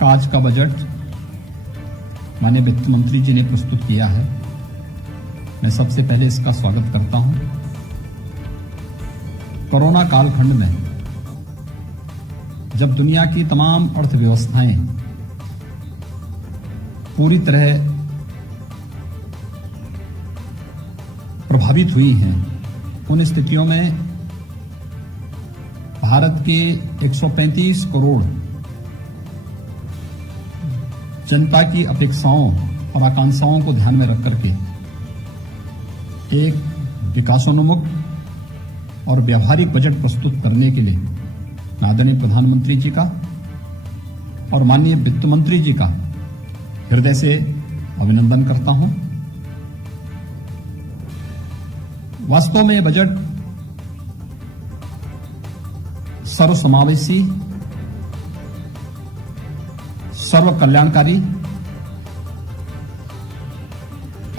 का आज का बजट माननीय वित्त मंत्री जी ने प्रस्तुत किया है। मैं सबसे पहले इसका स्वागत करता हूं। कोरोना कालखंड में जब दुनिया की तमाम अर्थव्यवस्थाएं पूरी तरह प्रभावित हुई हैं, उन स्थितियों में भारत के 135 करोड़ जनता की अपेक्षाओं और आकांक्षाओं को ध्यान में रख करके एक विकासोन्मुख और व्यावहारिक बजट प्रस्तुत करने के लिए आदरणीय प्रधानमंत्री जी का और माननीय वित्त मंत्री जी का हृदय से अभिनंदन करता हूं। वास्तव में यह बजट सर्वसमावेशी, सर्व कल्याणकारी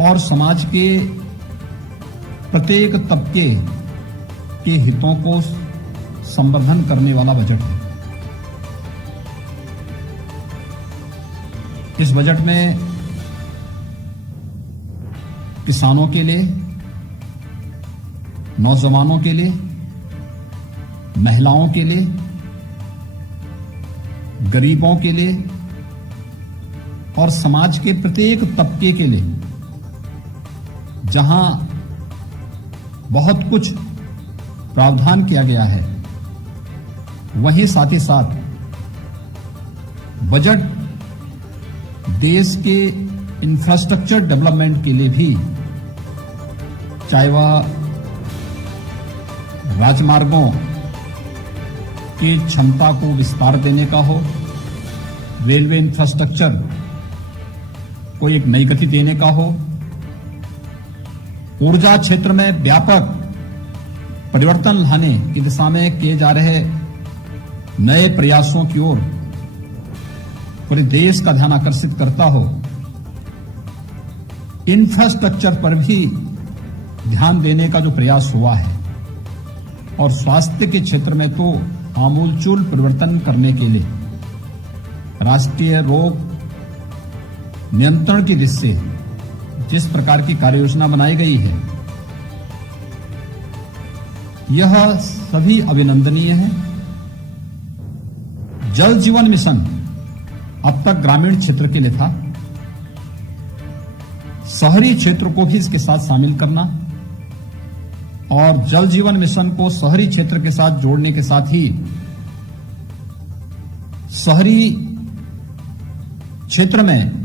और समाज के प्रत्येक तबके के हितों को संवर्धन करने वाला बजट है। इस बजट में किसानों के लिए, नौजवानों के लिए, महिलाओं के लिए, गरीबों के लिए और समाज के प्रत्येक तबके के लिए जहां बहुत कुछ प्रावधान किया गया है, वहीं साथ ही साथ बजट देश के इंफ्रास्ट्रक्चर डेवलपमेंट के लिए भी, चाहे वह राजमार्गों की क्षमता को विस्तार देने का हो, रेलवे इंफ्रास्ट्रक्चर को एक नई गति देने का हो, ऊर्जा क्षेत्र में व्यापक परिवर्तन लाने की दिशा में किए जा रहे नए प्रयासों की ओर पूरे देश का ध्यान आकर्षित करता हो, इंफ्रास्ट्रक्चर पर भी ध्यान देने का जो प्रयास हुआ है और स्वास्थ्य के क्षेत्र में तो आमूलचूल परिवर्तन करने के लिए राष्ट्रीय रोग नियंत्रण की दृष्टि से जिस प्रकार की कार्य योजना बनाई गई है, यह सभी अभिनंदनीय है। जल जीवन मिशन अब तक ग्रामीण क्षेत्र के लिए था, शहरी क्षेत्र को भी इसके साथ शामिल करना और जल जीवन मिशन को शहरी क्षेत्र के साथ जोड़ने के साथ ही शहरी क्षेत्र में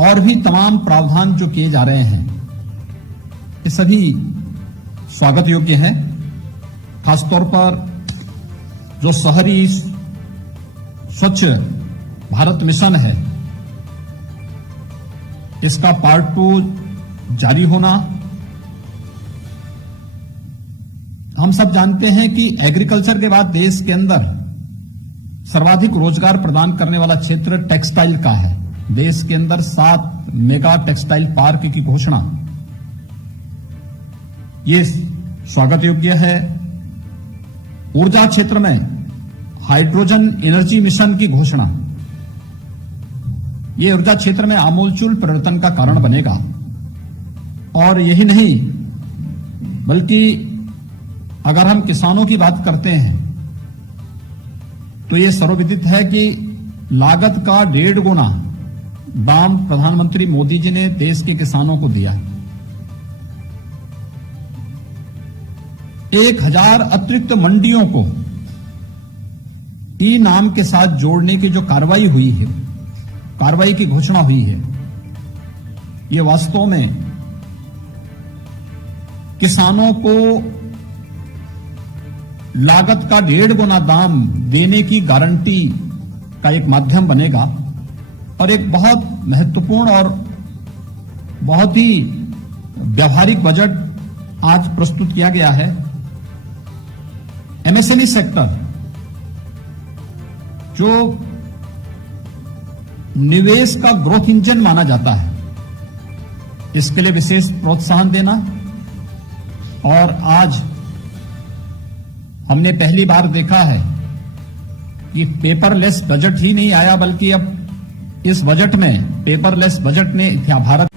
और भी तमाम प्रावधान जो किए जा रहे हैं, ये सभी स्वागत योग्य है। खासतौर पर जो शहरी स्वच्छ भारत मिशन है, इसका पार्ट 2 जारी होना। हम सब जानते हैं कि एग्रीकल्चर के बाद देश के अंदर सर्वाधिक रोजगार प्रदान करने वाला क्षेत्र टेक्सटाइल का है। देश के अंदर 7 मेगा टेक्सटाइल पार्क की घोषणा, ये स्वागत योग्य है। ऊर्जा क्षेत्र में हाइड्रोजन एनर्जी मिशन की घोषणा, ये ऊर्जा क्षेत्र में आमूलचूल परिवर्तन का कारण बनेगा। और यही नहीं, बल्कि अगर हम किसानों की बात करते हैं तो ये सर्वविदित है कि लागत का 1.5 गुना दाम प्रधानमंत्री मोदी जी ने देश के किसानों को दिया। 1000 अतिरिक्त मंडियों को ई नाम के साथ जोड़ने की जो कार्रवाई हुई है, कार्रवाई की घोषणा हुई है, ये वास्तव में किसानों को लागत का 1.5 गुना दाम देने की गारंटी का एक माध्यम बनेगा और एक बहुत महत्वपूर्ण और बहुत ही व्यावहारिक बजट आज प्रस्तुत किया गया है। एमएसएमई सेक्टर जो निवेश का ग्रोथ इंजन माना जाता है, इसके लिए विशेष प्रोत्साहन देना। और आज हमने पहली बार देखा है ये पेपरलेस बजट ही नहीं आया, बल्कि अब इस बजट में पेपरलेस बजट ने भारत